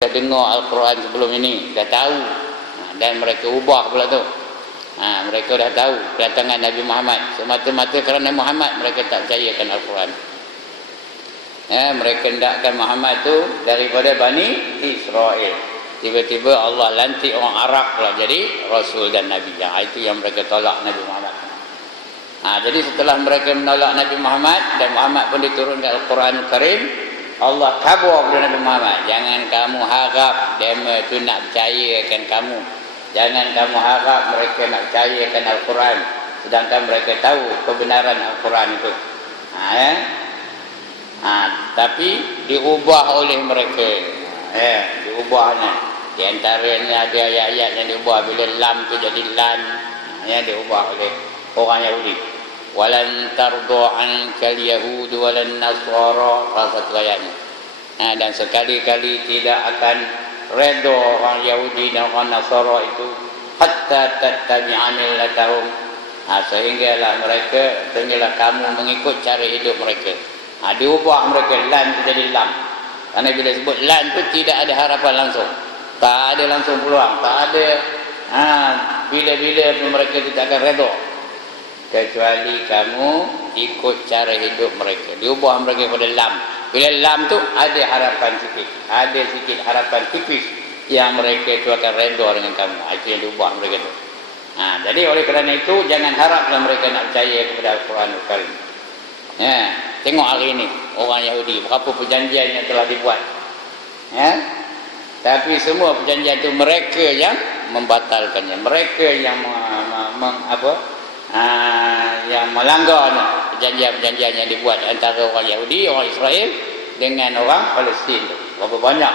dah dengar Al-Quran sebelum ini, dah tahu, dan mereka ubah pula tu. Mereka dah tahu kedatangan Nabi Muhammad, semata-mata kerana Muhammad mereka tak percayakan Al-Quran. Mereka hendakkan Muhammad tu daripada Bani Israel. Tiba-tiba Allah lantik orang Arab pula jadi Rasul dan Nabi. Itu yang mereka tolak Nabi Muhammad. Jadi setelah mereka menolak Nabi Muhammad dan Muhammad pun diturunkan Al-Quran Karim, Allah khabar kepada Nabi Muhammad, jangan kamu harap dema tu nak percayakan kamu. Jangan kamu harap mereka nak percayakan Al-Quran, sedangkan mereka tahu kebenaran Al-Quran itu. Tapi diubah oleh mereka. Diubahnya. Di antaranya ada ayat-ayat yang diubah bila lam tu jadi lan. Diubah oleh orang Yahudi. Walan tardu ankal yahud walan nasara, salah satu ayatnya. Dan sekali-kali tidak akan redha orang Yahudi dan orang Nasara itu hatta tattabi'a millatahum, sehinggalah mereka, sehinggalah kamu mengikut cara hidup mereka. Diubah mereka lan tu jadi lam. Karena bila sebut lan tu tidak ada harapan langsung, tak ada langsung peluang, tak ada bila-bila mereka tidak akan redha, kecuali kamu ikut cara hidup mereka. Diubah mereka pada lam. Bila lam tu ada harapan sikit, ada sikit harapan tipis yang mereka itu akan redha dengan kamu. Itu yang diubah mereka tu. Jadi oleh kerana itu jangan haraplah mereka nak percaya kepada Al-Quran Al-Karim. Tengok hari ini orang Yahudi berapa perjanjian yang telah dibuat. Tapi semua perjanjian itu mereka yang membatalkannya, mereka yang yang melanggarnya. Perjanjian-perjanjian yang dibuat antara orang Yahudi, orang Israel dengan orang Palestin. Berapa banyak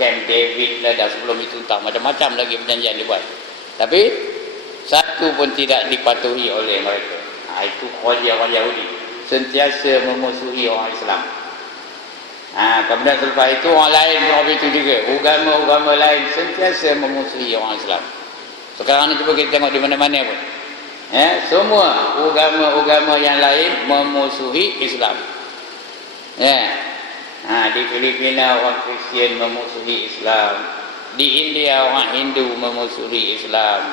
Camp David lah, dan sebelum itu entah macam-macam lagi perjanjian dibuat. Tapi satu pun tidak dipatuhi oleh mereka. Itu kerja orang Yahudi, sentiasa memusuhi orang Islam. Kemudian selepas itu orang lain pun itu juga, agama-agama lain sentiasa memusuhi orang Islam. Sekarang ni cuba kita tengok di mana-mana pun, semua agama-agama yang lain memusuhi Islam. Di Filipina orang Kristian memusuhi Islam, di India orang Hindu memusuhi Islam,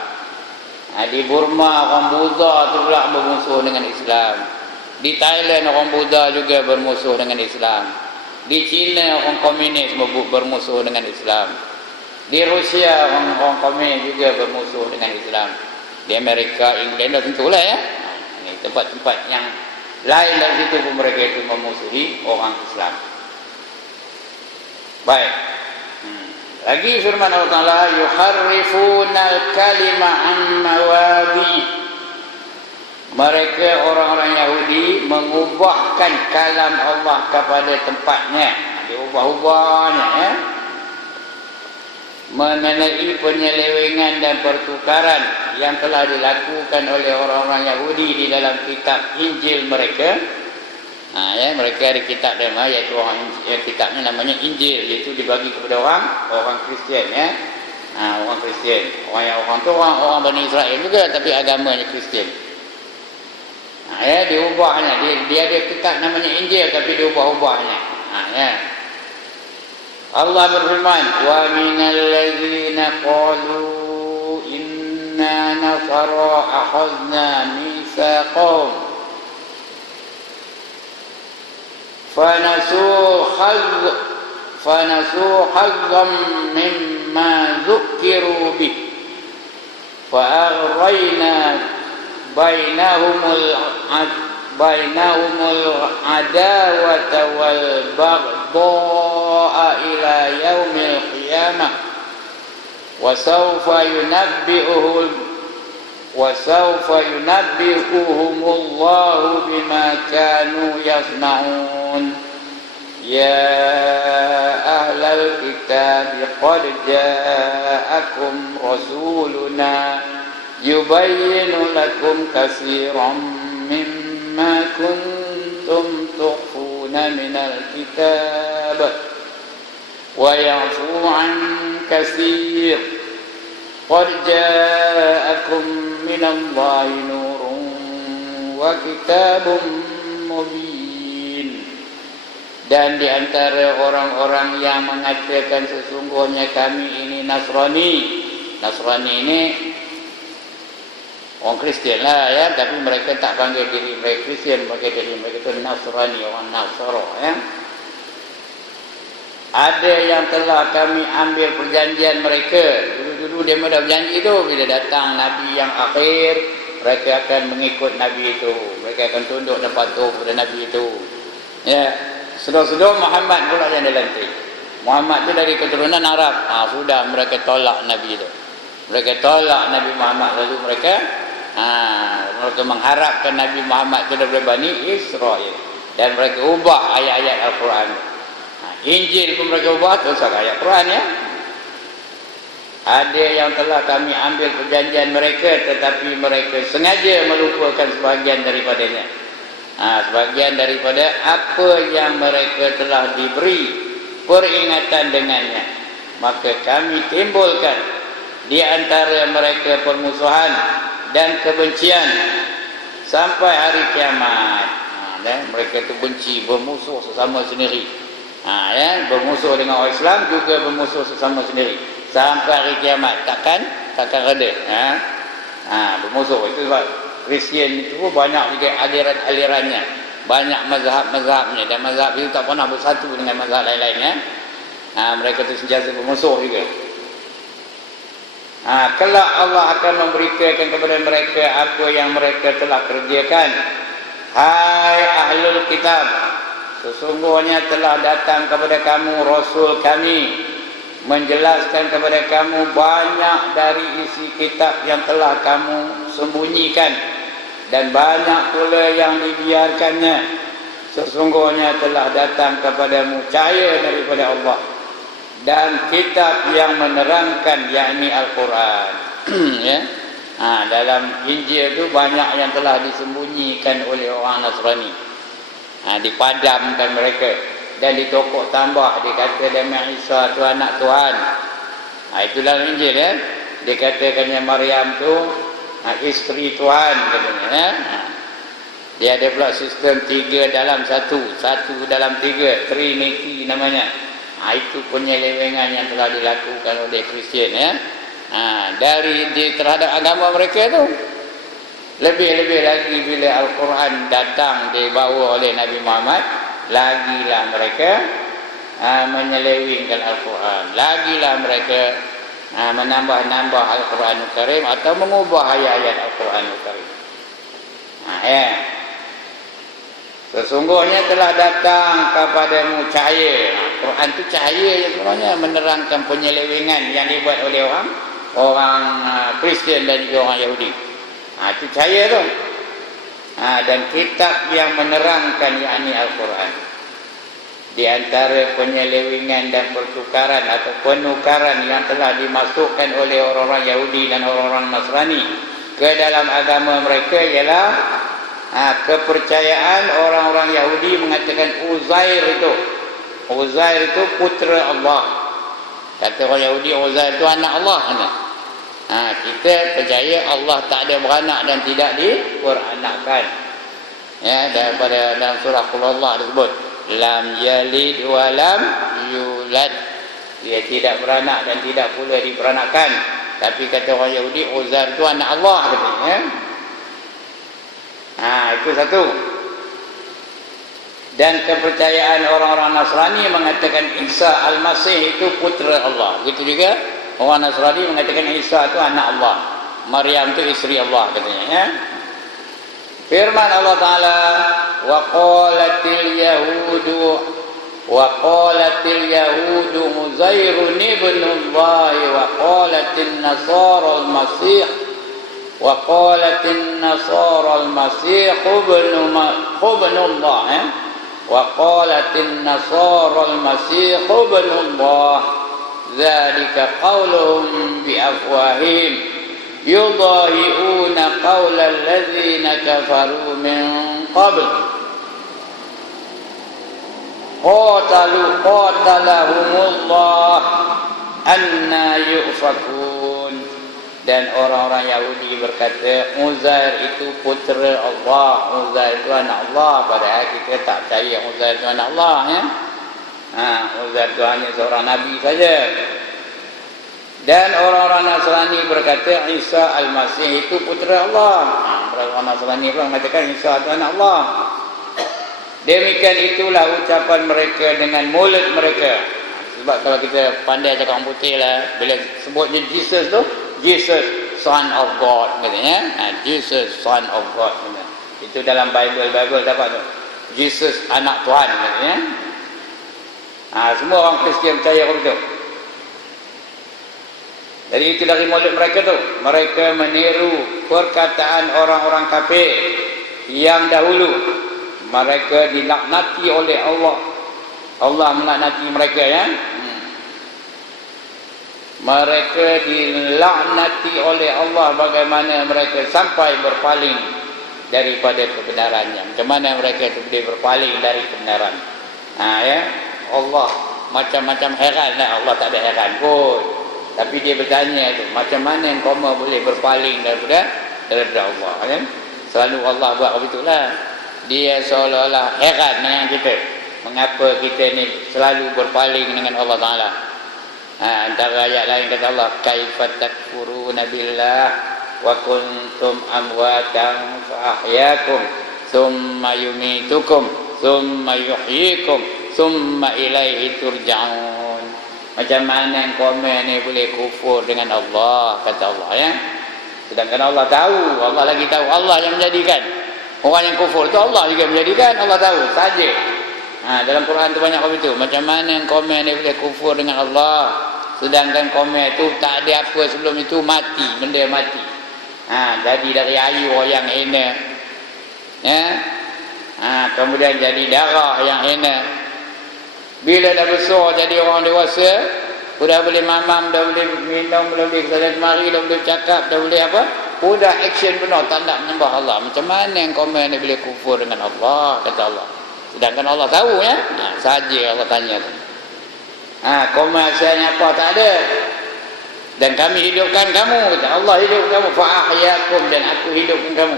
di Burma orang Buddha tu pula bermusuh dengan Islam, di Thailand orang Buddha juga bermusuh dengan Islam, di China orang komunis bermusuh dengan Islam, di Rusia orang komunis juga bermusuh dengan Islam, di Amerika, England tentulah ini tempat-tempat yang lain dari situ pun mereka itu memusuhi orang Islam. Baik. Lagi firman Allah Ta'ala, yuharrifunal kalima an mawadi. Mereka orang-orang Yahudi mengubahkan kalam Allah kepada tempatnya. Diubah-ubahnya mengenai penyelewengan dan pertukaran yang telah dilakukan oleh orang-orang Yahudi di dalam kitab Injil mereka. Mereka ada kitab nama, iaitu kitabnya namanya Injil, iaitu dibagi kepada orang Kristian. Orang Kristian, orang tu orang Bani Israel juga, tapi agamanya Kristian. Diubahnya, dia ada kitab namanya Injil, tapi diubah-ubahnya. Allah berfirman, wa minal ladzina qalu inna nasara akhadna mitsaqahum فنسوا حظا مما ذكروا به فأغرينا بينهم العداوة والبغضاء إلى يوم القيامة وسوف ينبئهم الله بما كانوا يصنعون يا أهل الكتاب قد جاءكم رسولنا يبين لكم كثيرا مما كنتم تخفون من الكتاب ويعفو عن كثير قد جاءكم من الله نور وكتاب مبين. Dan di antara orang-orang yang mengatakan sesungguhnya kami ini Nasrani. Nasrani ini orang Kristian lah ya, tapi mereka tak panggil diri mereka Kristian, panggil diri mereka itu Nasrani, orang Nasara ya. Ada yang telah kami ambil perjanjian mereka. Dulu-dulu dia dah berjanji tu, bila datang Nabi yang akhir, mereka akan mengikut Nabi itu. Mereka akan tunduk dan patuh kepada Nabi itu. Ya, saudara-saudara Muhammad pula yang dilantik. Muhammad itu dari keturunan Arab. Sudah mereka tolak Nabi itu. Mereka tolak Nabi Muhammad, lalu mereka mengharapkan Nabi Muhammad itu dari Bani Israel, dan mereka ubah ayat-ayat Al-Quran. Injil pun mereka ubah, terus ayat Quran ya. Ada yang telah kami ambil perjanjian mereka, tetapi mereka sengaja melupakan sebahagian daripadanya. Sebahagian daripada apa yang mereka telah diberi peringatan dengannya, maka kami timbulkan di antara mereka permusuhan dan kebencian sampai hari kiamat. Dan mereka itu benci, bermusuh sesama sendiri. Ya, bermusuh dengan orang Islam, juga bermusuh sesama sendiri sampai hari kiamat, takkan reda. Bermusuh. Itu sebab Kristian itu banyak juga aliran-alirannya, banyak mazhab-mazhabnya, dan mazhab itu tak pernah bersatu dengan mazhab lain-lainnya. Mereka itu sentiasa bermusuh juga. Kelak Allah akan memberitakan kepada mereka apa yang mereka telah kerjakan. Hai ahlul kitab, sesungguhnya telah datang kepada kamu Rasul kami, menjelaskan kepada kamu banyak dari isi kitab yang telah kamu sembunyikan, dan banyak pula yang dibiarkannya. Sesungguhnya telah datang kepadamu cahaya daripada Allah, dan kitab yang menerangkan, yakni Al-Quran. Ya? Dalam Injil itu banyak yang telah disembunyikan oleh orang Nasrani. Dipadamkan mereka dan ditokok tambah, dikata Nabi Isa itu anak Tuhan. Itu dalam Injil ya. Dikatakannya Maryam tu isteri Tuhan katanya ya. Dia ada pula sistem 3 dalam 1, 1 dalam 3, Trinity namanya. Itu penyelewengan yang telah dilakukan oleh Kristian ya. Terhadap agama mereka tu. Lebih-lebih lagi bila Al-Quran datang dibawa oleh Nabi Muhammad, lagilah mereka menyelewengkan Al-Quran, lagilah mereka menambah-nambah Al-Quran Al-Karim atau mengubah ayat-ayat Al-Quran Al-Karim. Sesungguhnya telah datang kepadamu cahaya. Quran itu cahaya yang sebenarnya menerangkan penyelewengan yang dibuat oleh orang Kristian dan juga orang Yahudi. Itu cahaya tu. Dan kitab yang menerangkan, yakni Al-Quran. Di antara penyelewengan dan pertukaran atau penukaran yang telah dimasukkan oleh orang-orang Yahudi dan orang-orang Nasrani ke dalam agama mereka ialah kepercayaan orang-orang Yahudi mengatakan Uzair itu putera Allah. Kata orang Yahudi, Uzair itu anak Allah. Kita percaya Allah tak ada beranak dan tidak diperanakkan. Ya, daripada dalam surah Qul Allah disebut lam yalid wa lam yulad. Dia tidak beranak dan tidak pula diperanakkan. Tapi kata orang Yahudi, Uzair itu anak Allah katanya. Itu satu. Dan kepercayaan orang-orang Nasrani mengatakan Isa Al-Masih itu putera Allah. Begitu juga orang Nasrani mengatakan Isa itu anak Allah, Maryam itu isteri Allah katanya ya. Firman Allah Ta'ala, wa qalatil yahudu Uzairun ibnullah wa qalatin nasara al-masih ibnullah وقالت النصارى المسيح ابن الله ذلك قولهم بأفواههم يضاهئون قول الذين كفروا من قبل قاتلهم الله أنى يؤفكون. Dan orang-orang Yahudi berkata Uzair itu putera Allah, Uzair itu anak Allah. Padahal kita tak percaya Uzair itu anak Allah, ya. Uzair itu hanya seorang nabi saja. Dan orang-orang Nasrani berkata Isa Al-Masih itu putera Allah. Orang Nasrani pula mengatakan Isa itu anak Allah. Demikian itulah ucapan mereka dengan mulut mereka. Sebab kalau kita pandai cakap orang putih lah, bila sebutnya Jesus tu, Jesus Son of God katanya. Jesus Son of God katanya. Itu dalam Bible dapat tu. Jesus anak Tuhan katanya. Semua orang Kristian percaya begitu. Jadi itu dari mulut mereka tu. Mereka meniru perkataan orang-orang kafir yang dahulu. Mereka dilaknati oleh Allah. Allah melaknati mereka, ya. Mereka dilaknati oleh Allah bagaimana mereka sampai berpaling daripada kebenarannya. Macam mana mereka itu boleh berpaling dari kebenaran. Ya. Allah macam-macam heran lah. Allah tak ada heran pun. Tapi dia bertanya tu, macam mana engkau boleh berpaling daripada Allah, kan? Selalu Allah buat begitulah. Dia seolah-olah heran dengan kita. Mengapa kita ni selalu berpaling dengan Allah Ta'ala. Antara ayat lain kata Allah, kaifa takfuruna billah wa kuntum amwatan fa ahyakum thumma yumitukum thumma yuhyikum thumma ilaihi turja'un. Macam mana komen ni boleh kufur dengan Allah, kata Allah, ya. Sedangkan Allah tahu, Allah lagi tahu, Allah yang menjadikan. Orang yang kufur tu Allah juga menjadikan, Allah tahu saja. Dalam Quran tu banyak begitu. Macam mana komen ni boleh kufur dengan Allah, sedangkan komen tu tak ada apa sebelum itu, mati, benda mati. Jadi dari air yang hina, ya. Kemudian jadi darah yang hina. Bila dah besar jadi orang dewasa, sudah boleh mamam, dah boleh minum, dah boleh kesana kemari, dah boleh cakap, dah boleh apa, sudah action benar, tak nak menyembah Allah. Macam mana yang komen ni boleh kufur dengan Allah, kata Allah. Sedangkan Allah tahu, ya. Saja Allah tanya tu. Komen asalnya apa, tak ada. Dan kami hidupkan kamu, kata Allah hidupkan kamu, fa'ahyakum, dan aku hidupkan kamu.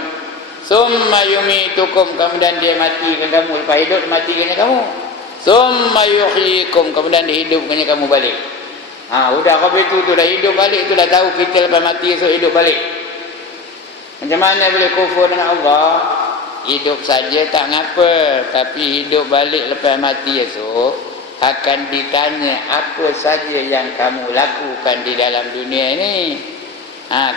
Summa yumitukum, kemudian dia matikan kamu, lepas hidup matikannya kamu. Summa yuhyikum, kemudian dihidupkannya kamu balik. Udah kau itu dah hidup balik, tu dah tahu kita lepas mati esok hidup balik. Macam mana boleh kufur dengan Allah? Hidup saja tak ngapa, tapi hidup balik lepas mati esok akan ditanya apa saja yang kamu lakukan di dalam dunia ini.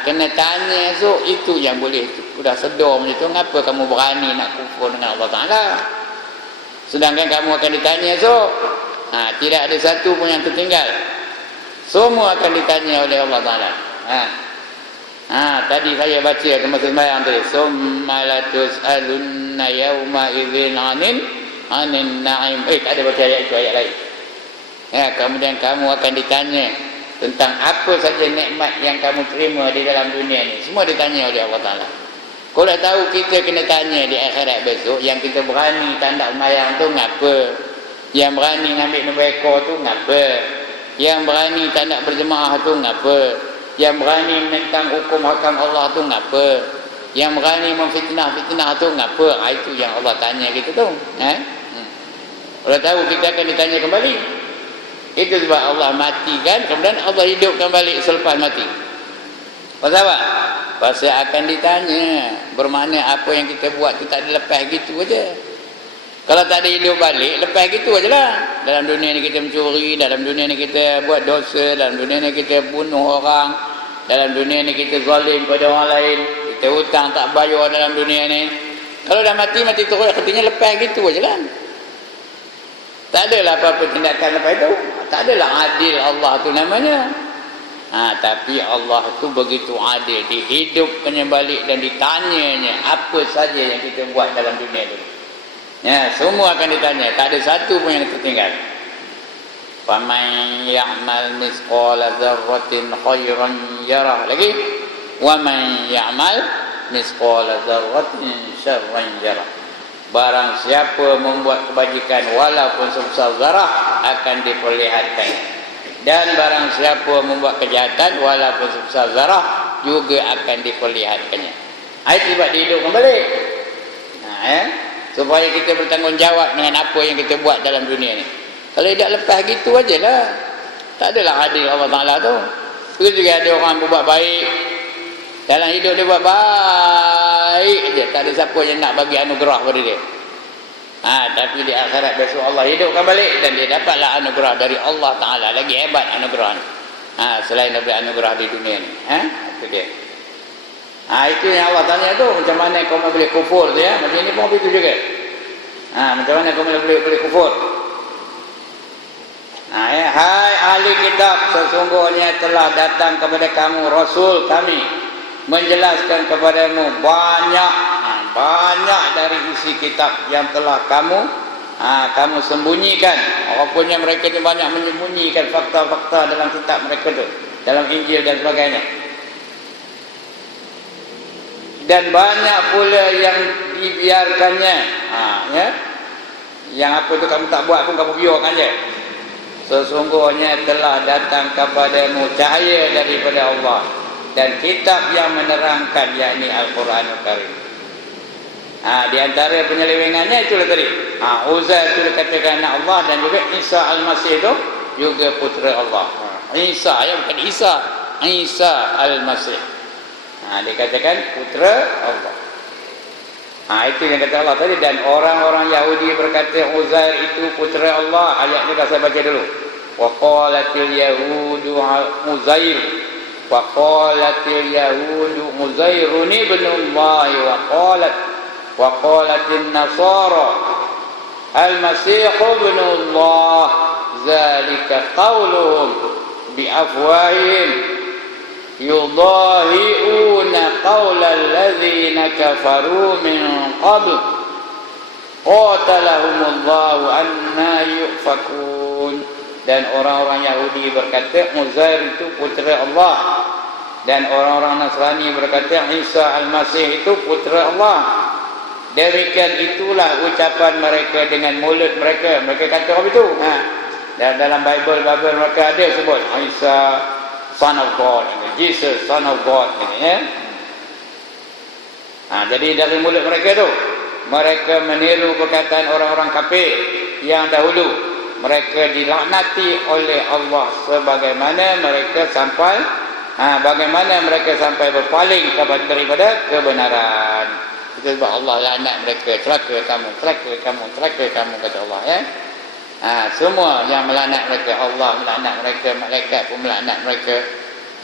Kena tanya esok, itu yang boleh. Sudah sedar macam tu, ngapa kamu berani nak kufur dengan Allah Ta'ala? Sedangkan kamu akan ditanya esok. Tidak ada satu pun yang tertinggal. Semua akan ditanya oleh Allah Ta'ala. Tadi saya baca masa sembahyang tadi, summa latus'alunna yawma idzin 'anin na'im. Tak ada baca ayat itu, ayat lain. Kemudian kamu akan ditanya tentang apa saja nikmat yang kamu terima di dalam dunia ini. Semua ditanya oleh Allah Ta'ala. Kau dah tahu kita kena tanya di akhirat besok. Yang kita berani tanda sembahyang tu ngapa? Yang berani ambil nombor ekor tu ngapa? Yang berani tak nak berjemaah tu ngapa? Yang berani menentang hukum hakam Allah tu ngapa? Yang berani memfitnah tu ngapa? Itu yang Allah tanya kita tu. Kalau tahu kita akan ditanya kembali. Itu sebab Allah matikan, kemudian Allah hidupkan balik selepas mati. Pasal apa? Pasal akan ditanya. Bermakna apa yang kita buat tu tak ada lepas gitu aja. Kalau tak ada hidup balik, lepas gitu aja lah. Dalam dunia ni kita mencuri, dalam dunia ni kita buat dosa, dalam dunia ni kita bunuh orang, dalam dunia ni kita zalim pada orang lain, kita hutang tak bayar dalam dunia ni. Kalau dah mati terus, artinya lepas gitu aja lah. Tak adalah apa-apa tindakan lepas itu. Tak adalah adil Allah tu namanya. Tapi Allah tu begitu adil, dihidupkannya balik dan ditanyanya apa saja yang kita buat dalam dunia itu. Semua akan ditanya, tak ada satu pun yang tertinggal. Faman ya'mal misqala dzarratin khairan yarah. Lagi, wa man ya'mal misqala dzarratin syarran yarah. Barang siapa membuat kebajikan walaupun sebesar zarah akan diperlihatkan. Dan barang siapa membuat kejahatan walaupun sebesar zarah juga akan diperlihatkannya. Itu sebab dihidupkan balik. Supaya kita bertanggungjawab dengan apa yang kita buat dalam dunia ni. Kalau tidak lepas gitu ajalah. Tak adalah adil Allah Ta'ala tu. Begitu juga ada orang buat baik. Dalam hidup dia buat baik je. Tak ada siapa yang nak bagi anugerah pada dia. Tapi di akhirat besok Allah hidupkan balik dan dia dapatlah anugerah dari Allah Ta'ala. Lagi hebat anugerah ni. Selain daripada anugerah di dunia ni. Itu dia. Itu yang Allah tanya tu. Macam mana kau boleh kufur tu ya. Macam ni pun begitu juga. Macam mana kau boleh kufur. Hai ahli kitab, sesungguhnya telah datang kepada kamu Rasul kami menjelaskan kepadamu banyak dari isi kitab yang telah kamu sembunyikan. Walaupun mereka itu banyak menyembunyikan fakta-fakta dalam kitab mereka itu, dalam Injil dan sebagainya. Dan banyak pula yang dibiarkannya. Yang apa itu kamu tak buat pun kamu biarkan je. Sesungguhnya telah datang kepadamu cahaya daripada Allah dan kitab yang menerangkan, yakni Al-Quranul Karim. Di antara penyelewengannya itulah tadi. Uzair itu dikatakan anak Allah dan juga Isa Al-Masih itu juga putera Allah. Isa bukan Isa. Isa Al-Masih. Dikatakan putera Allah. Itu yang kata Allah tadi. Dan orang-orang Yahudi berkata Uzair itu putera Allah. Ayat ni dah saya baca dulu. Wa qalatil yahudu Uzair. Wa qalatil yahudu Uzairun ibnullah. Wa qalatin nasara al-masih ibnullah. Zalika qawluhum biafwahihim yudahi'una qawlal ladzina kafaru min qabl qatalahumullahu anna yufakun. Dan orang-orang Yahudi berkata Uzair itu putera Allah, dan orang-orang Nasrani berkata Isa Al-Masih itu putera Allah. Demikian itulah ucapan mereka dengan mulut mereka. Mereka kata apa itu? Dan dalam Bible mereka ada sebut Isa Son of God, Jesus Son of God, jadi dari mulut mereka tu, mereka meniru perkataan orang-orang kafir yang dahulu. Mereka dilaknati oleh Allah sebagaimana mereka sampai berpaling daripada kebenaran. Itu sebab Allah laknat mereka. Celaka kamu kata Allah ya. Semua yang melaknat mereka, Allah melaknat mereka, malaikat pun melaknat mereka,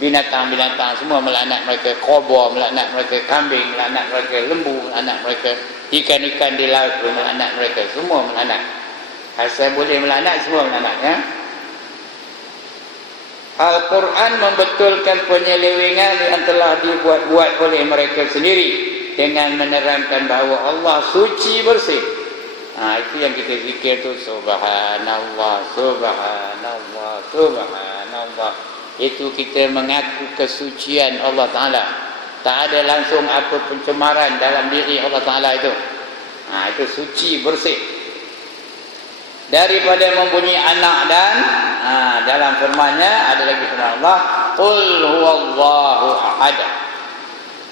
binatang-binatang semua melaknat mereka, kobor melaknat mereka, kambing melaknat mereka, lembu melaknat mereka, ikan-ikan di laut pun melaknat mereka, semua melaknat. Asal boleh melaknat, semua melaknat ya. Al-Quran membetulkan penyelewengan yang telah dibuat-buat oleh mereka sendiri dengan menerangkan bahawa Allah suci bersih. Itu yang kita zikir tu, subhanallah, subhanallah, subhanallah. Itu kita mengaku kesucian Allah Ta'ala. Tak ada langsung apa pencemaran dalam diri Allah Ta'ala itu. Itu suci bersih daripada mempunyai anak. Dan dalam firman-Nya ada lagi firman Allah, qul huwallahu ahad,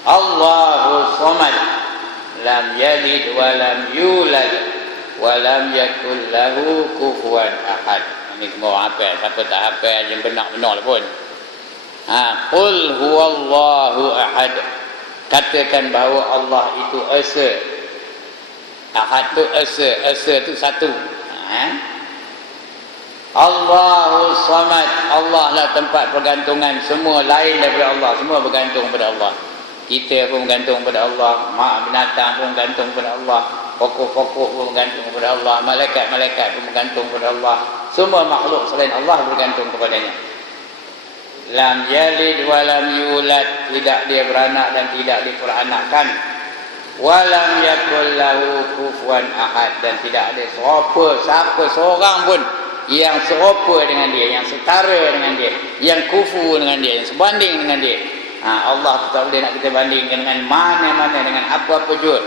Allahu samad, lam yalid wa lam yulad wa lam yakul lahu kufuwan ahad. Ini semua hafal. Siapa tak hafal yang benar-benar pun. Qul huwallahu ahad. Katakan bahawa Allah itu esa. Ahad tu esa. Esa tu satu. Allahu samad. Allah lah tempat pergantungan. Semua lain daripada Allah. Semua bergantung pada Allah. Kita pun bergantung pada Allah. Mak binatang pun bergantung pada Allah. Pokok-pokok pun bergantung kepada Allah. Malaikat-malaikat pun bergantung kepada Allah. Semua makhluk selain Allah bergantung kepadanya. Lam yalid wa lam yulad. Tidak dia beranak dan tidak diperanakkan. Wa lam yakul lahu kufuwan ahad. Dan tidak ada siapa seorang pun yang serupa dengan dia, yang setara dengan dia, yang kufu dengan dia, yang sebanding dengan dia. Allah tak boleh nak kita bandingkan dengan mana-mana, dengan apa-apa jua.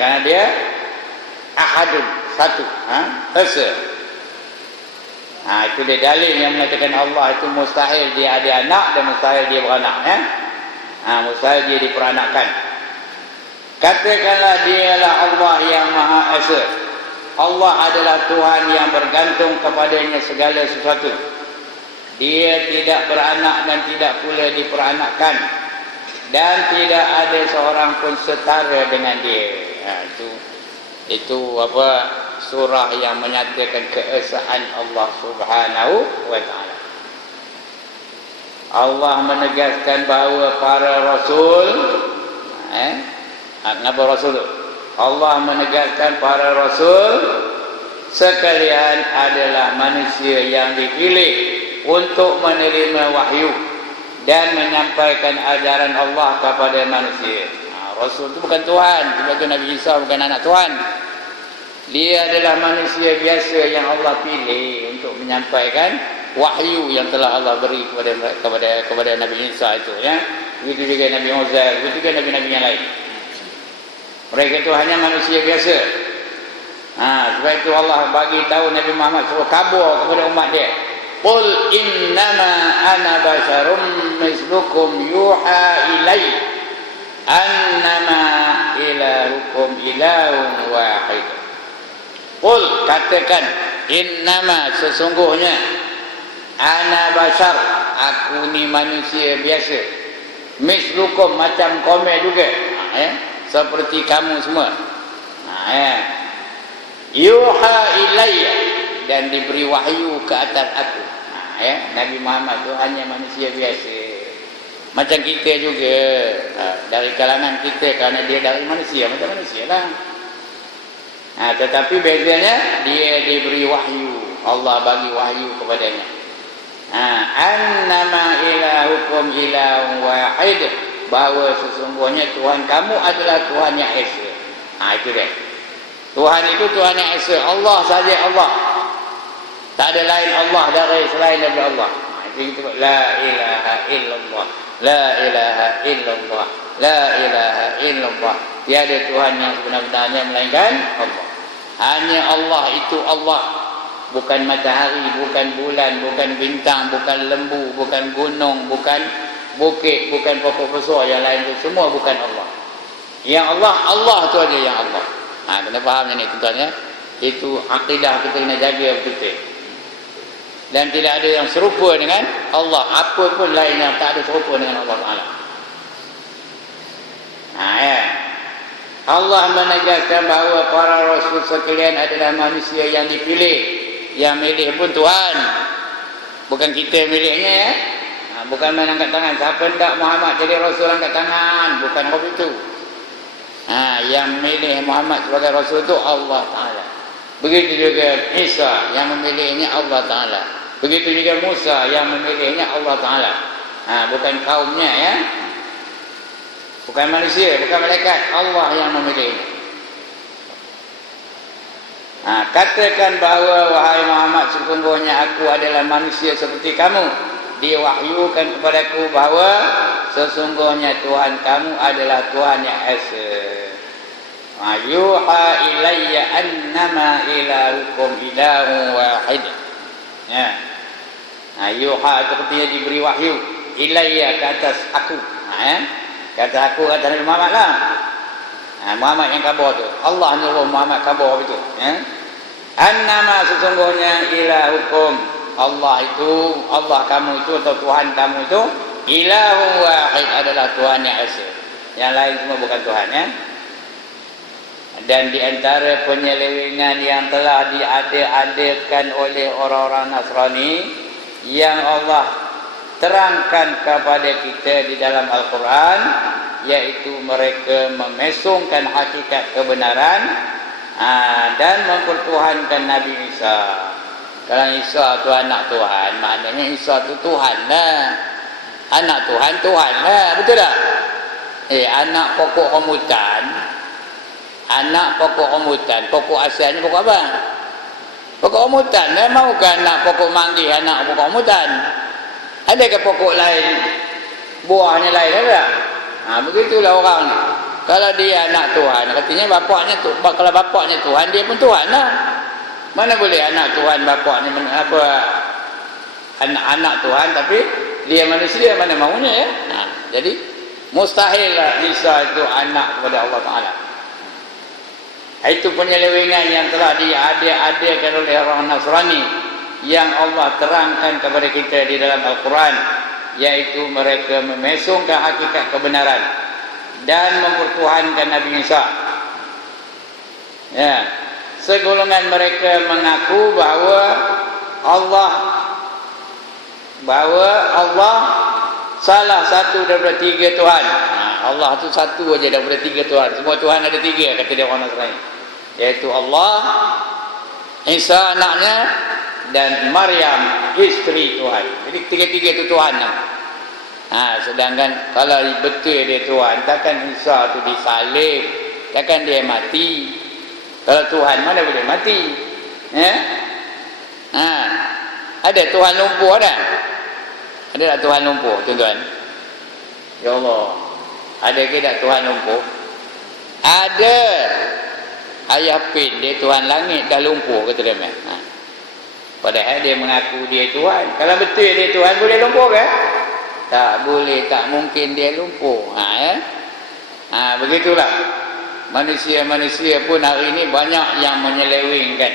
Kerana dia ahadun, satu, esa. Itu dia dalil yang mengatakan Allah itu mustahil dia ada anak dan mustahil dia beranak, ya. Mustahil dia diperanakkan. Katakanlah dialah Allah yang Maha Esa. Allah adalah Tuhan yang bergantung kepadanya segala sesuatu. Dia tidak beranak dan tidak pula diperanakkan, dan tidak ada seorang pun setara dengan dia. Itu apa, surah yang menyatakan keesaan Allah Subhanahu wa taala. Allah menegaskan bahawa para rasul, kenapa rasul? Allah menegaskan para rasul sekalian adalah manusia yang dipilih untuk menerima wahyu dan menyampaikan ajaran Allah kepada manusia. Rasul itu bukan Tuhan, sebagai Nabi Isa bukan anak Tuhan. Dia adalah manusia biasa yang Allah pilih untuk menyampaikan wahyu yang telah Allah beri kepada Nabi Isa itu, ya. Begitu juga Nabi Uzair, begitu juga nabi-nabi yang lain. Mereka itu hanya manusia biasa. Sebab itu Allah bagi tahu Nabi Muhammad suruh kabur kepada umat dia. Qul innama ana basyarum mislukum yuha ilai annama ilahukum ilahun wahid. Qul, katakan, innama, sesungguhnya, ana basyar, aku ni manusia biasa, mislukum, macam komen juga, seperti kamu semua, yuha ilayya, dan diberi wahyu ke atas aku. Nabi Muhammad tu hanya manusia biasa macam kita juga, dari kalangan kita, kerana dia dari manusia macam manusia lah. Tetapi bezanya dia diberi wahyu, Allah bagi wahyu kepadanya. Annama ilahukum ilahun wahid, bahawa sesungguhnya Tuhan kamu adalah Tuhan yang esa. Itu dia. Tuhan itu Tuhan yang esa, Allah saja Allah. Tak ada lain Allah dari selain daripada Allah. Itu la ilaha illallah, la ilaha illallah, la ilaha illallah. Tiada Tuhan yang sebenar-benarnya melainkan Allah. Hanya Allah itu Allah. Bukan matahari, bukan bulan, bukan bintang, bukan lembu, bukan gunung, bukan bukit, bukan pokok besar yang lain itu semua bukan Allah. Yang Allah, Allah tu aja yang Allah. Kena faham ni tuan-tuan, ya. Itu akidah kita kena jaga betul-betul. Dan tidak ada yang serupa dengan Allah. Apa pun lain yang tak ada serupa dengan Allah Taala. Allah menegaskan bahawa para rasul sekalian adalah manusia yang dipilih. Yang milih pun Tuhan, bukan kita milihnya, ya. Bukan main angkat tangan, siapa hendak Muhammad jadi rasul angkat tangan, bukan apa itu. Yang milih Muhammad sebagai rasul itu Allah Taala. Begitu juga Isa, yang memilihnya Allah Taala. Begitu juga Musa, yang memilihnya Allah Taala. Bukan kaumnya, ya. Bukan manusia, bukan malaikat, Allah yang memilihnya. Katakan bahawa wahai Muhammad, sesungguhnya aku adalah manusia seperti kamu. Diwahyukan kepadaku bahawa sesungguhnya Tuhan kamu adalah Tuhan yang esa. Yuha ilayya annama ilahukum ilahun wahid. Yuha itu artinya diberi wahyu. Ilayya, ke atas aku. Kata aku kata Nabi Muhammad lah. Muhammad yang kabur tu, Allah nyuruh Muhammad kabur itu. Annama, sesungguhnya ilahukum, Allah itu, Allah kamu itu atau Tuhan kamu itu, ilahun wahid, adalah Tuhan yang esa. Yang lain semua bukan Tuhan, ya. Dan di antara penyelewengan yang telah diada-adakan oleh orang-orang Nasrani yang Allah terangkan kepada kita di dalam Al-Quran, yaitu mereka memesongkan hakikat kebenaran dan mempertuhankan Nabi Isa. Kalau Isa itu anak Tuhan, maknanya Isa itu Tuhan lah. Anak Tuhan, Tuhan lah, betul tak? Anak pokok rambutan, anak pokok rambutan, pokok asalnya pokok apa? Pokok rambutan lah. Maukah anak pokok manggis, anak pokok rambutan? Adakah pokok lain, buahnya lain, ada? Begitulah orang ni. Kalau dia anak Tuhan, katanya bapaknya tu, kalau bapaknya Tuhan, dia pun Tuhan lah. Mana boleh anak Tuhan bapak ni apa anak Tuhan tapi dia manusia, mana maunya ya. Jadi mustahil lah Isa itu anak kepada Allah Ta'ala. Itu penyelewengan yang telah diada-adakan oleh orang Nasrani yang Allah terangkan kepada kita di dalam Al-Quran, yaitu mereka memesongkan hakikat kebenaran dan mempertuhankan Nabi Isa. Ya, segolongan mereka mengaku bahawa Allah salah satu daripada tiga Tuhan. Allah tu satu aja daripada tiga Tuhan. Semua Tuhan ada tiga, kata dia orang Nasrani, yaitu Allah, Isa anaknya, dan Maryam isteri Tuhan. Jadi tiga-tiga itu Tuhan. Sedangkan kalau betul dia Tuhan, takkan Isa tu disalib, takkan dia mati. Kalau Tuhan mana boleh mati? Ya? Ada Tuhan lumpuh ada? Ada tak Tuhan lumpuh, tuan-tuan? Ya Allah, ada ke tak Tuhan lumpuh? Ada. Ayah Pin dia Tuhan langit dah lumpuh, kata dia. Padahal dia mengaku dia Tuhan. Kalau betul dia Tuhan, boleh lumpuh ke? Tak boleh, tak mungkin dia lumpuh. Begitulah. Manusia-manusia pun hari ini banyak yang menyelewengkan.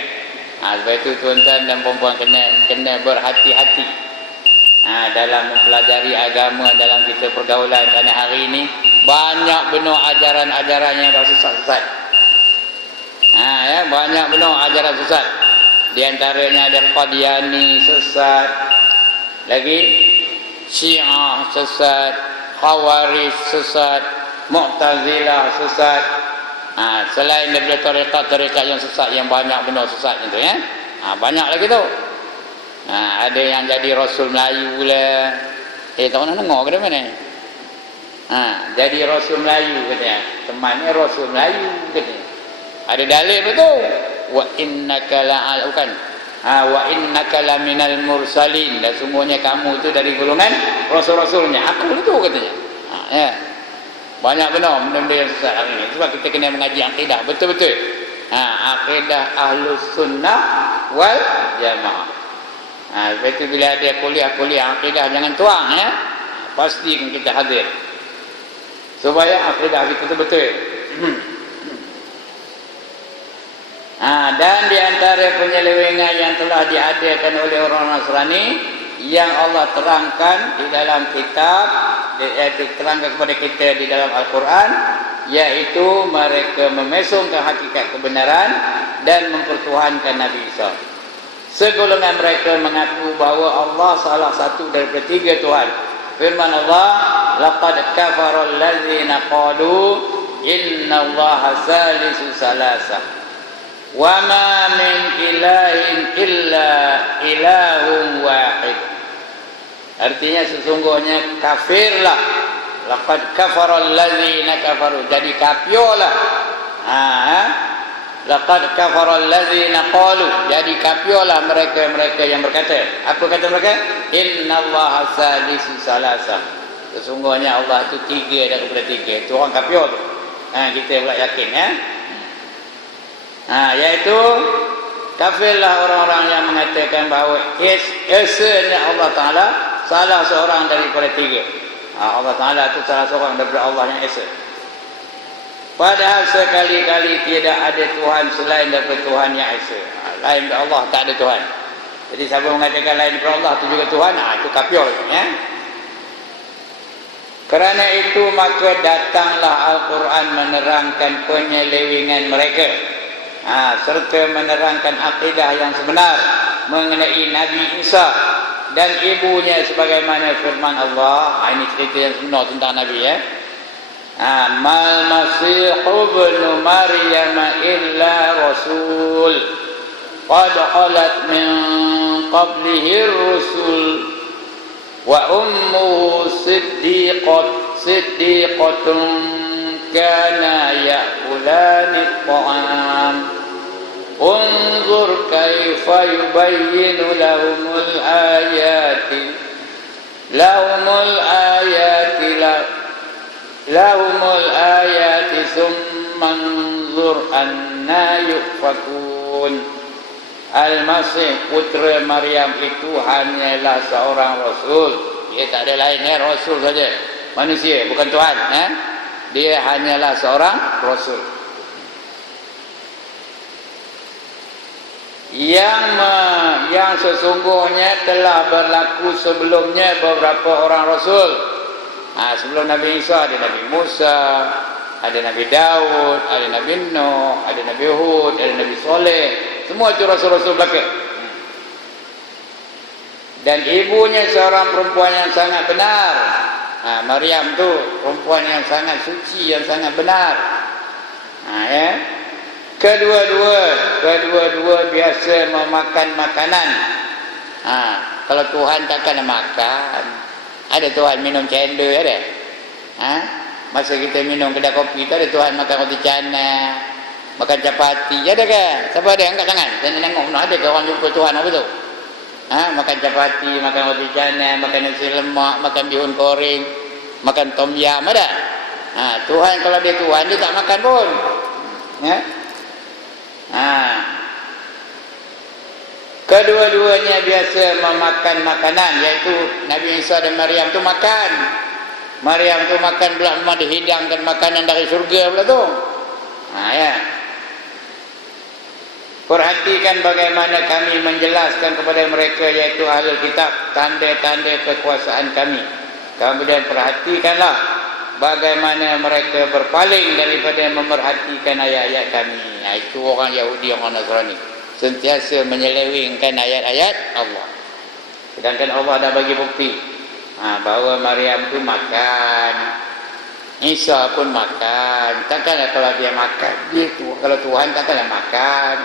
Sebab itu tuan-tuan dan perempuan kena berhati-hati dalam mempelajari agama, dalam kita pergaulan. Kerana hari ini banyak benar ajaran-ajaran yang dah sesat-sesat. Banyak benar ajaran sesat. Di antaranya ada Qadiani sesat, lagi Syiah sesat, Khawarij sesat, Mu'tazilah sesat. Selain daripada tarekat-tarekat yang sesat, yang banyak benar sesat itu ya. Banyak lagi tu. Ada yang jadi Rasul Melayu lah. Tak pernah dengar ke mana? Jadi Rasul Melayu katanya. Temannya Rasul Melayu katanya. Ada dalil betul. Wa innaka la'al bukan. Wa innaka laminal mursalin, dan semuanya kamu itu dari golongan rasul-rasulnya. Aku itu katanya. Ya. Banyak benar benda-benda yang sesat hari ini. Sebab kita kena mengaji akidah betul-betul. Akidah Ahlus Sunnah wal Jamaah. Sebab itu bila ada kuliah-kuliah akidah, jangan tuang ya. Pastikan kita hadir supaya akidah kita betul. Dan di antara penyelewengan yang telah diadakan oleh orang Nasrani yang Allah terangkan di dalam kitab, terangkan kepada kita di dalam Al-Quran, yaitu mereka memesongkan hakikat kebenaran dan mempertuhankan Nabi Isa. Segolongan mereka mengaku bahawa Allah salah satu daripada tiga Tuhan. Firman Allah, laqad kafara allazina qalu innallaha salisu salasah wa ma min ilahin illa ilahun wahid. Artinya sesungguhnya kafirlah. Laqad kafara allazina kafaru, jadi kafirlah. Laqad kafara allazina qalu, jadi kafirlah mereka-mereka yang berkata. Apa kata mereka? Innallaha salisu salasah. Sesungguhnya Allah itu tiga daripada tiga. Itu orang kafir tu. Kita pula yakin ya. Yaitu kafirlah orang-orang yang mengatakan bahawa esanya Allah Ta'ala salah seorang daripada tiga. Allah Ta'ala itu salah seorang daripada Allah yang esa. Padahal sekali-kali tidak ada Tuhan selain daripada Tuhan yang esa. Lain daripada Allah tak ada Tuhan. Jadi siapa mengatakan lain daripada Allah itu juga Tuhan, itu kafir ya. Kerana itu maka datanglah Al-Quran menerangkan penyelewengan mereka, serta menerangkan akidah yang sebenar mengenai Nabi Isa dan ibunya, sebagaimana firman Allah. Ini cerita yang sebenar tentang Nabi ya. Mal Masih ibnu Maryam illa rasul qad khalat min qablihi rusul wa ummuhu siddiqatun kana ya'kulani at-ta'am unzur kaifa yubayyinu lahumul ayati thumma anzur anna yufakun. Al-Masih putera Maryam itu hanyalah seorang rasul. Dia tak ada lain, rasul saja. Manusia, bukan Tuhan. Dia hanyalah seorang rasul. Yang sesungguhnya telah berlaku sebelumnya beberapa orang rasul. Sebelum Nabi Isa ada Nabi Musa, ada Nabi Daud, ada Nabi Nuh, ada Nabi Hud, ada Nabi Soleh. Semua itu rasul-rasul belaka. Dan ibunya seorang perempuan yang sangat benar. Maryam tu perempuan yang sangat suci, yang sangat benar. Kedua-dua biasa memakan makanan. Kalau Tuhan takkan makan. Ada Tuhan minum cendol ada? Masa kita minum kedai kopi tu ada Tuhan makan roti canai, makan capati, ada kan? Siapa ada angkat tangan? Jangan tengok mana ada ke orang jumpa Tuhan apa tu? Makan capati, makan roti canai, makan nasi lemak, makan bihun goreng, makan tom yam ada? Tuhan kalau dia Tuhan dia tak makan pun. Kedua-duanya biasa memakan makanan, iaitu Nabi Isa dan Maryam tu makan. Maryam tu makan pula memang dihidangkan makanan dari surga pula tu. Perhatikan bagaimana kami menjelaskan kepada mereka, iaitu Ahlul Kitab, tanda-tanda kekuasaan kami. Kemudian perhatikanlah bagaimana mereka berpaling daripada memerhatikan ayat-ayat kami. Itu orang Yahudi, orang Nasrani, sentiasa menyelewengkan ayat-ayat Allah. Sedangkan Allah dah bagi bukti bahawa Maryam tu makan, Isa pun makan. Takkanlah kalau dia makan, dia tu kalau Tuhan takkanlah makan.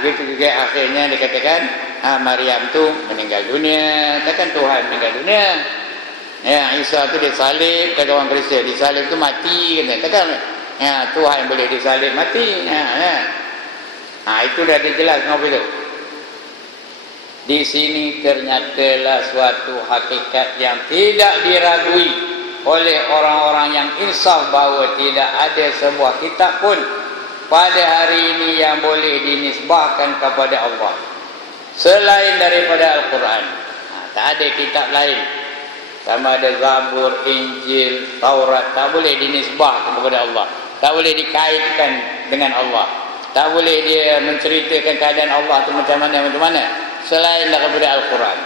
Begitu juga akhirnya dikatakan Maryam tu meninggal dunia. Takkan Tuhan meninggal dunia. Isa tu disalib, kata orang Kristian, disalib tu mati. Takkan Tuhan boleh disalib mati. Itu dah dijelas ngopi tu. Di sini ternyatalah suatu hakikat yang tidak diragui oleh orang-orang yang insaf, bahawa tidak ada sebuah kitab pun pada hari ini yang boleh dinisbahkan kepada Allah selain daripada Al-Quran. Tak ada kitab lain, sama ada Zabur, Injil, Taurat, tak boleh dinisbahkan kepada Allah, tak boleh dikaitkan dengan Allah, tak boleh dia menceritakan keadaan Allah itu macam mana selain daripada Al-Quran.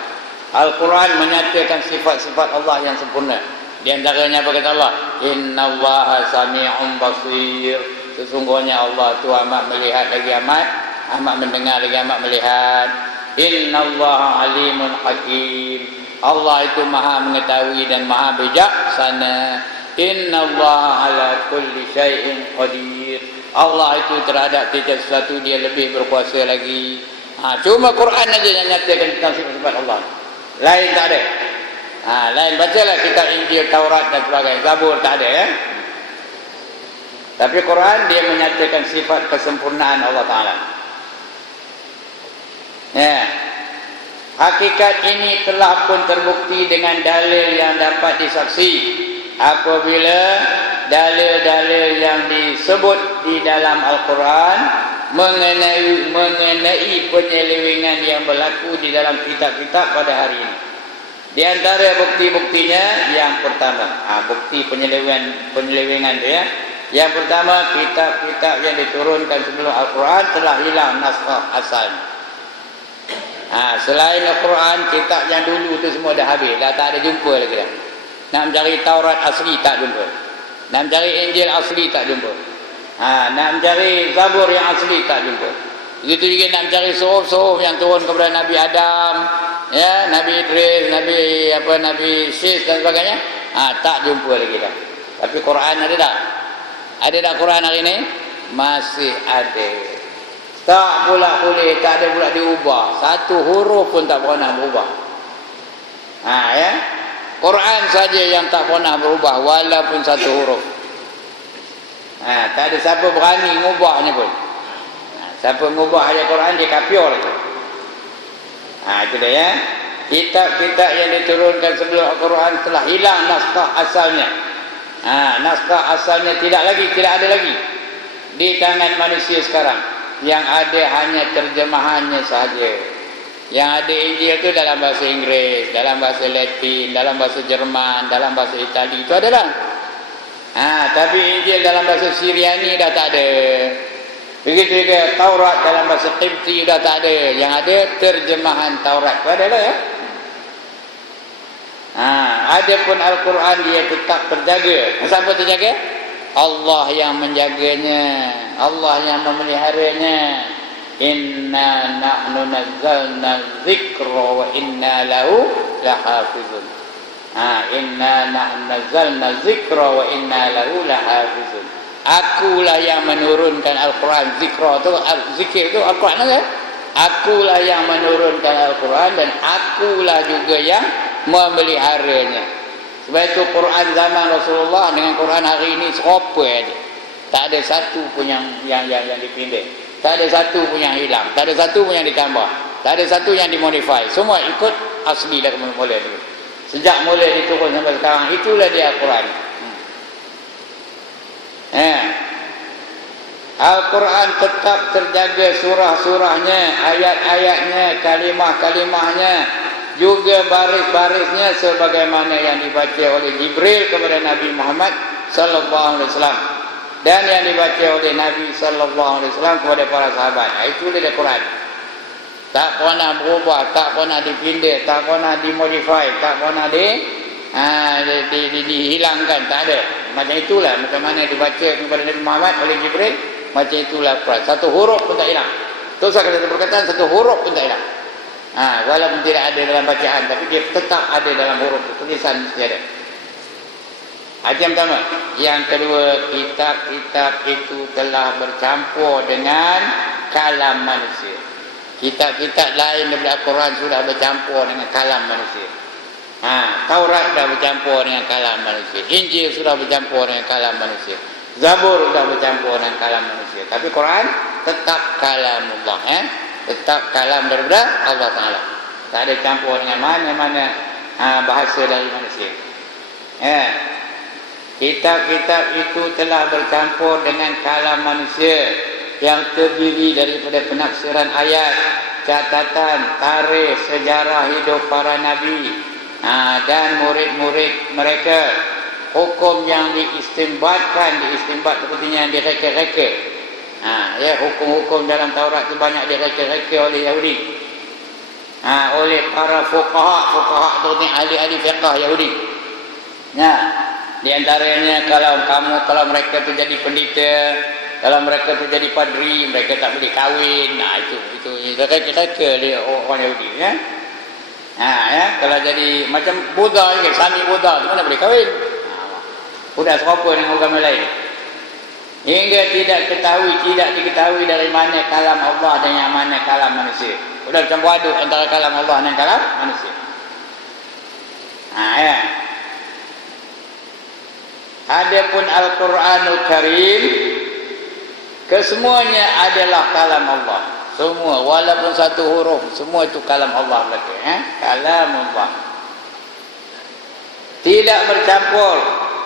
Al-Quran menyatakan sifat-sifat Allah yang sempurna. Di antaranya apa kata Allah? Innallaha sami'un basir. Sesungguhnya Allah itu amat melihat lagi amat mendengar lagi amat melihat. Innallaha alimun hakim. Allah itu maha mengetahui dan maha bijaksana. Innallaha ala kulli syai'in qadir. Allah itu terhadap tiap sesuatu dia lebih berkuasa lagi. Cuma Quran aja yang nyatakan tentang sifat-sifat Allah. Lain tak ada. Lain bacalah kitab Injil, Taurat dan sebagainya, Zabur tak ada Tapi Quran dia menyatakan sifat kesempurnaan Allah Ta'ala. Hakikat ini telah pun terbukti dengan dalil yang dapat disaksi apabila dalil-dalil yang disebut di dalam Al-Quran mengenai penyelewengan yang berlaku di dalam kitab-kitab pada hari ini. Di antara bukti-buktinya yang pertama, bukti penyelewengan dia. Yang pertama, kitab-kitab yang diturunkan sebelum Al-Quran telah hilang naskah asalnya. Selain Al-Quran, kitab yang dulu tu semua dah habis, dah tak ada jumpa lagi dah. Nak mencari Taurat asli tak jumpa, nak mencari Injil asli tak jumpa, nak mencari Zabur yang asli tak jumpa. Begitu juga nak mencari suhuf-suhuf yang turun kepada Nabi Adam, Nabi Idris, Nabi Syis dan sebagainya, tak jumpa lagi dah. Tapi Quran ada tak? Ada tak Quran hari ini? Masih ada. Tak pula boleh, tak ada pula diubah. Satu huruf pun tak pernah berubah. Quran saja yang tak pernah berubah walaupun satu huruf. Tak ada siapa berani ngubahnya pun. Siapa ngubah ayat Quran dia kafir itu. Itu dia Kitab-kitab yang diturunkan sebelum Al-Quran telah hilang naskah asalnya. Naskah asalnya tidak ada lagi di tangan manusia sekarang. yang ada hanya terjemahannya saja. Yang ada Injil itu dalam bahasa Inggeris, dalam bahasa Latin, dalam bahasa Jerman, dalam bahasa Itali, itu adalah. Tapi Injil dalam bahasa Syriani dah tak ada. Begitu juga Taurat dalam bahasa Qibti dah tak ada. Yang ada terjemahan Taurat itu adalah ya. Adapun Al-Quran dia tetap terjaga. Siapa terjaga? Allah yang menjaganya, Allah yang memeliharanya. Inna nahnu nazzalna dzikra wa inna lahu lahafizun. Inna nahnu nazzalna dzikra wa inna lahu lahafizun. Akulah yang menurunkan Al-Quran. Zikra tu, zikir tu Al-Quran kan? Akulah yang menurunkan Al-Quran dan akulah juga yang memeliharanya. Sebab itu Quran zaman Rasulullah dengan Quran hari ini serupa aja. Tak ada satu pun yang dipindah. Tak ada satu pun yang hilang. Tak ada satu pun yang ditambah. Tak ada satu yang dimodify. Semua ikut asli dari mula dulu. Sejak mula diturun sampai sekarang, itulah dia Al-Quran. Al-Quran tetap terjaga surah-surahnya, ayat-ayatnya, kalimah-kalimahnya, juga baris-barisnya sebagaimana yang dibaca oleh Jibril kepada Nabi Muhammad sallallahu alaihi wasallam dan yang dibaca oleh Nabi sallallahu alaihi wasallam kepada para sahabat. Itu dia Quran. Tak pernah berubah, tak pernah dipindah, tak pernah dimodify, tak pernah dihilangkan, tak ada. Macam itulah, macam mana dibaca kepada Nabi Muhammad oleh Jibril, macam itulah Quran. Satu huruf pun tak hilang. Terus kata perkataan, satu huruf pun tak hilang. Walaupun tidak ada dalam bacaan, tapi dia tetap ada dalam huruf, tulisan mesti ada. Yang pertama. Yang kedua, kitab-kitab itu telah bercampur dengan kalam manusia. Kitab-kitab lain daripada Al-Quran sudah bercampur dengan kalam manusia. Taurat sudah bercampur dengan kalam manusia. Injil sudah bercampur dengan kalam manusia. Zabur sudah bercampur dengan kalam manusia. Tapi Quran tetap kalamullah. Tetap kalam daripada Allah Ta'ala. Tak ada campur dengan mana-mana bahasa dari manusia. Kitab-kitab itu telah bercampur dengan kalam manusia yang terdiri daripada penafsiran ayat, catatan, tarikh, sejarah hidup para nabi dan murid-murid mereka. Hukum yang diistimbat sepertinya yang direka-reka. Hukum-hukum dalam Taurat itu banyak direka-reka oleh Yahudi. Oleh para fuqaha itu ahli-ahli fiqh Yahudi. Di antaranya kalau mereka tu jadi pendeta, kalau mereka tu jadi padri, mereka tak boleh kahwin. Itu reka-reka dia orang Yahudi kalau jadi macam Buddha juga, Sami Buddha tu mana boleh kahwin. Sudah serupa dengan agama lain. Hingga tidak diketahui dari mana kalam Allah dan yang mana kalam manusia. Sudah campur aduk antara kalam Allah dan kalam manusia. Adapun Al-Quranul Karim, kesemuanya adalah kalam Allah. Semua, walaupun satu huruf, semua itu kalam Allah belaka. Kalam Allah. Tidak bercampur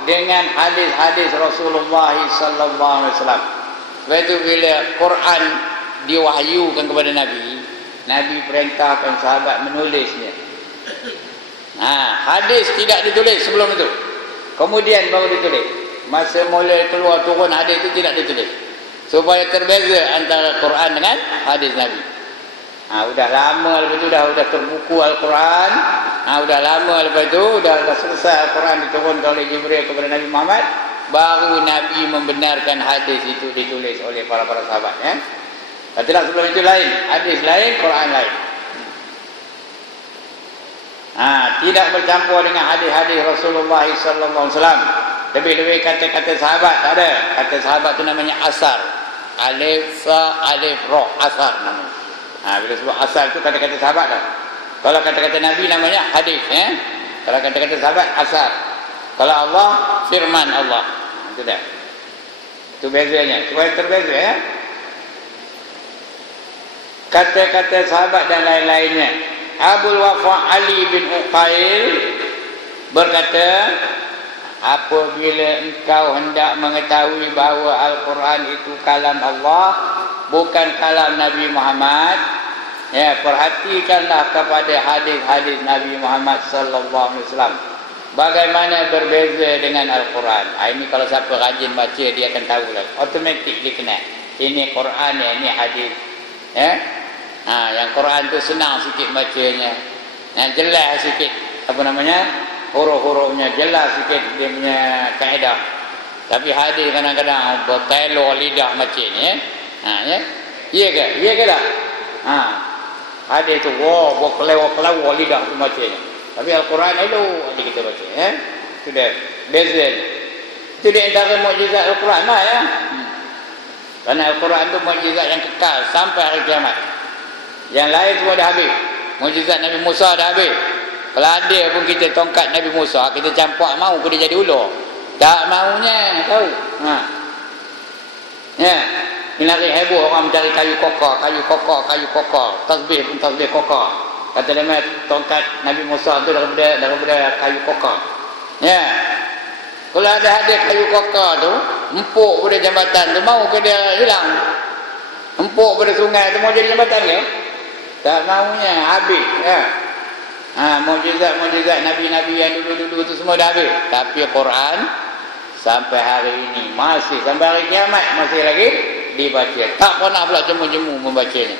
dengan hadis-hadis Rasulullah sallallahu alaihi wasallam. Sebab itu bila Quran diwahyukan kepada Nabi perintahkan sahabat menulisnya. Hadis tidak ditulis sebelum itu. Kemudian baru ditulis. Masa mula keluar turun hadis itu tidak ditulis. Supaya terbeza antara Quran dengan hadis Nabi. Sudah lama lepas itu dah terbuku Al-Quran. Sudah lama lepas itu dah selesai Al-Quran diturunkan oleh Jibril kepada Nabi Muhammad, baru Nabi membenarkan hadis itu ditulis oleh para sahabat. Tidak sebelum itu lain, hadis lain, Quran lain. Tidak bercampur dengan hadis-hadis Rasulullah sallallahu alaihi wasallam. Lebih-lebih kata-kata sahabat tak ada. Kata sahabat tu namanya asar. Alif sa alif ra, asar namanya. Bila sebut asar tu kata-kata sahabat dah. Kalau kata-kata Nabi namanya hadis. Kalau kata-kata sahabat asar. Kalau Allah firman Allah. Itu dah. Itu bezanya. Supaya terbeza kata-kata sahabat dan lain-lainnya. Abul Wafa Ali bin Uqail berkata, apabila engkau hendak mengetahui bahawa Al-Quran itu kalam Allah, bukan kalam Nabi Muhammad, ya, perhatikanlah kepada hadis-hadis Nabi Muhammad sallallahu alaihi wasallam. Bagaimana berbeza dengan Al-Quran. Ini kalau siapa rajin baca dia akan tahu lah. Automatik dia kenal. Ini Quran ya, ini hadis. Ya. Yang Quran tu senang sikit bacanya. Yang jelas sikit apa namanya? Huruf-hurufnya jelas sikit dia punya kaedah. Tapi hadis kadang-kadang bertelur lidah macam ni ya. Ya. Iya ke? Iya ke tak? Hadis tu berkelawar lidah tu macam ni. Tapi Al-Quran elok aja kita baca ya. Sudah beza. Itu di antara mukjizat Al-Quran lah ya. Kerana Al-Quran itu mukjizat yang kekal sampai hari kiamat. Yang lain semua dah habis. Mukjizat Nabi Musa dah habis. Kalau ada pun kita tongkat Nabi Musa, kita campak mau ke dia jadi ular. Tak maunya, tahu. Ya. Ini lagi heboh orang mencari kayu kokoh. Tasbih pun tasbih kokoh. Kata dia tongkat Nabi Musa tu daripada kayu kokoh. Ya. Kalau ada kayu kokoh tu, empuk pada jambatan tu, mau ke dia hilang? Empuk pada sungai tu mau jadi jambatan ke? Tak maunya, habis. Ya. Mukjizat Nabi-Nabi yang dulu-dulu tu semua dah habis. Tapi Quran sampai hari ini masih, sampai hari kiamat masih lagi dibaca. Tak pernah pula jemu-jemu membacanya.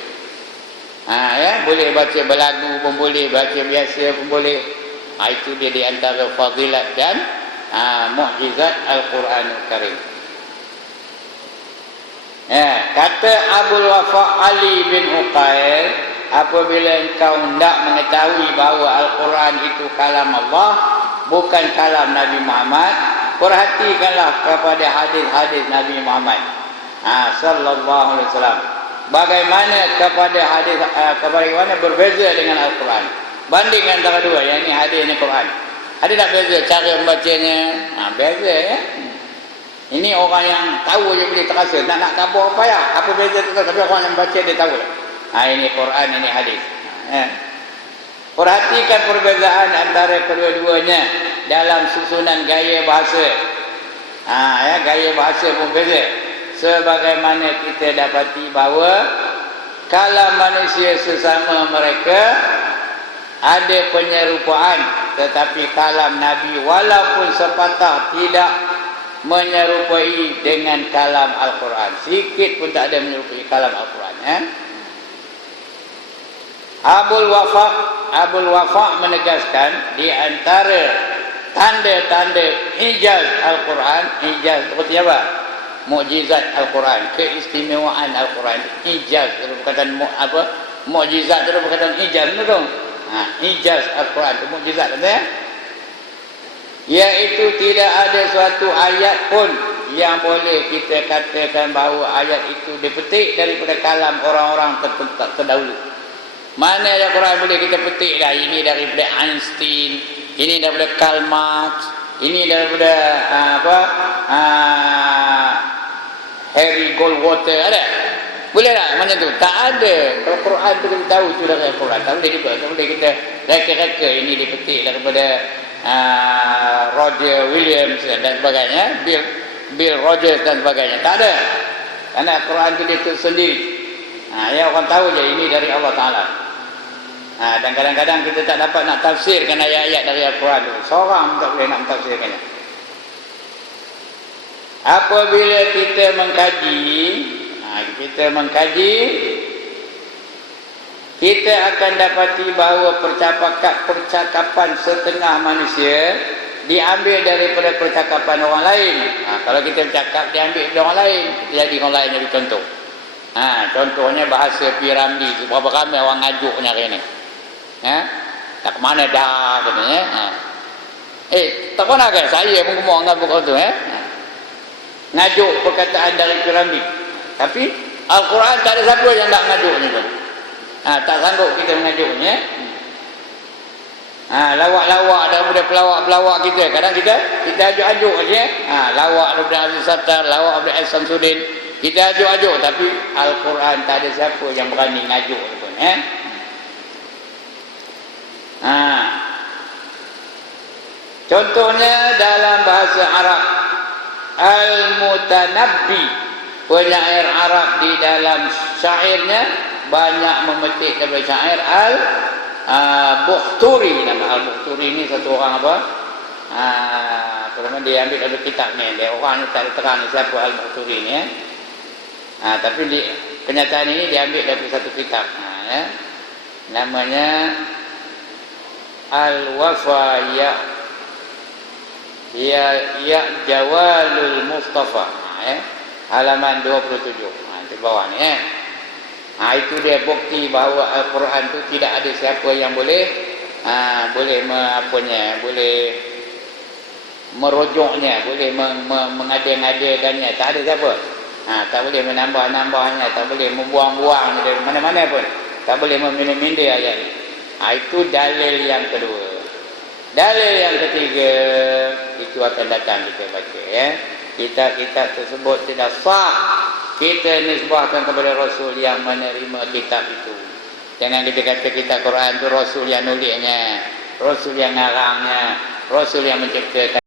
Ya, boleh baca berlagu pun boleh, baca biasa pun boleh. Itu dia di antara fadilat dan mukjizat Al-Quranul Karim. Ya, kata Abul Wafa Ali bin Uqail, apabila engkau hendak mengetahui bahawa Al-Quran itu kalam Allah, bukan kalam Nabi Muhammad, perhatikanlah kepada hadis-hadis Nabi Muhammad sallallahu alaihi wasallam. Bagaimana kepada hadis, bagaimana berbeza dengan Al-Quran. Banding antara dua, yang ini hadis, ini Quran. Ada tak beza cara membacanya? Beza ya. Ini orang yang tahu je boleh terasa. Nak tabur apa ya? Apa beza tu, tapi orang yang baca dia tahu. Ini Quran, ini hadis. Perhatikan perbezaan antara kedua-duanya dalam susunan gaya bahasa. Gaya bahasa pun beza. Sebagaimana kita dapati bahawa kalam manusia sesama mereka ada penyerupaan, tetapi kalam Nabi walaupun sepatah tidak menyerupai dengan kalam Al-Quran. Sikit pun tak ada menyerupai kalam Al-Quran. Abul Wafa menegaskan di antara tanda-tanda ijaz Al-Quran, ijaz seperti apa? Mukjizat Al-Quran, keistimewaan Al-Quran, ijaz itu perkataan mukjizat itu perkataan ijaz, betul? Ijaz Al-Quran itu mukjizat, betul ya? Iaitu tidak ada suatu ayat pun yang boleh kita katakan bahawa ayat itu dipetik daripada kalam orang-orang terdahulu. Mana ayat Quran boleh kita petik dah? Ini daripada Einstein, ini daripada Karl Marx, ini daripada Harry Goldwater, ada? Boleh tak macam tu? Tak ada. Kalau Quran tu kita tahu itu dari Al-Quran. Tak boleh juga. Tak boleh kita reka-reka ini dipetik daripada Roger Williams dan sebagainya, Bill Rogers dan sebagainya. Tak ada. Karena Al-Quran itu dia sendiri. Ya, orang tahu je ini dari Allah Ta'ala. Dan kadang-kadang kita tak dapat nak tafsirkan ayat-ayat dari Al-Quran itu. Seorang tak boleh nak mentafsirkannya. Apabila kita mengkaji, kita akan dapati bahawa percakapan setengah manusia diambil daripada percakapan orang lain. Kalau kita bercakap, diambil dari orang lain. Jadi orang lain jadi contoh. Contohnya bahasa Piramli. Berapa ramai orang ngajuknya hari ini. Tak ke mana dah katanya. Tak pernah kan? Saya pun kemau ngabuk tu. Ngajuk perkataan dari Piramli. Tapi Al-Quran tak ada siapa yang nak ngajuknya tu. Tak sanggup kita mengajuknya. Lawak-lawak daripada pelawak-pelawak kita. Kadang kita ajuk-ajuk saja. Lawak daripada Aziz Sattar, lawak daripada S. Samsudin. Kita ajuk-ajuk, tapi Al-Quran tak ada siapa yang berani ngajuk tu. Contohnya dalam bahasa Arab, Al-Mutanabbi, penyair Arab di dalam syairnya banyak memetik daripada syair Al-Bukhturi. Nama Al-Bukhturi ini satu orang apa? Kerana dia ambil dari kitabnya. Dia orang tak terang siapa Al-Bukhturi ni. Tapi di kenyataan ini diambil dari satu kitab. Namanya Al-Wafa ya Jawalul Mustafa. Halaman 27. Di bawah ni. Itu dia bukti bahawa Al-Quran tu tidak ada siapa yang boleh boleh merujuknya, boleh mengada-ngadakannya. Tak ada siapa. Tak boleh menambah-nambahnya, tak boleh membuang-buang dari mana-mana pun. Tak boleh meminda-minda ayat. Itu dalil yang kedua. Dalil yang ketiga, itu akan datang kita baca. Kitab-kitab tersebut tidak sah kita nisbahkan kepada Rasul yang menerima kitab itu. Jangan kita kata kitab Quran itu Rasul yang nulisnya, Rasul yang ngarangnya, Rasul yang menciptakan.